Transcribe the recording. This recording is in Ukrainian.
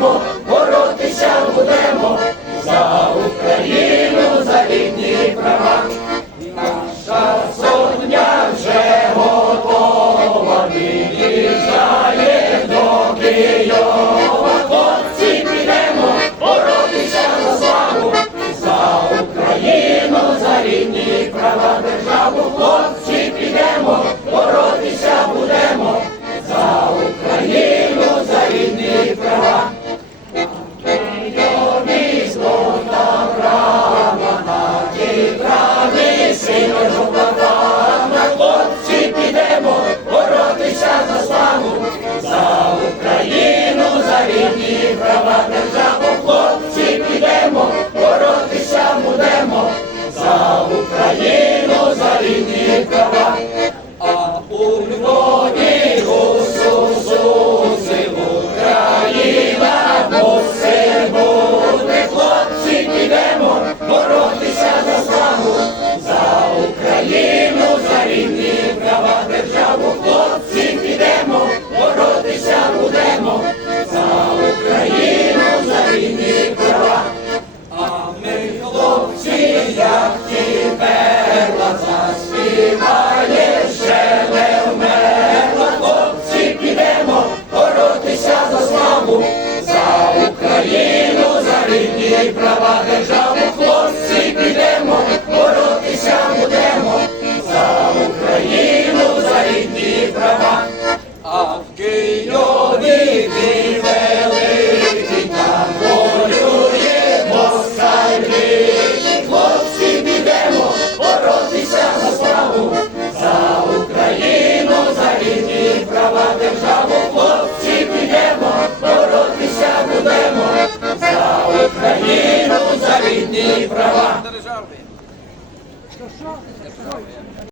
뭐 права держави, хлопці, підемо, боротися будемо за Україну, за рідні права, а в Києві великий та воює москалі. Хлопці, підемо, боротися за славу.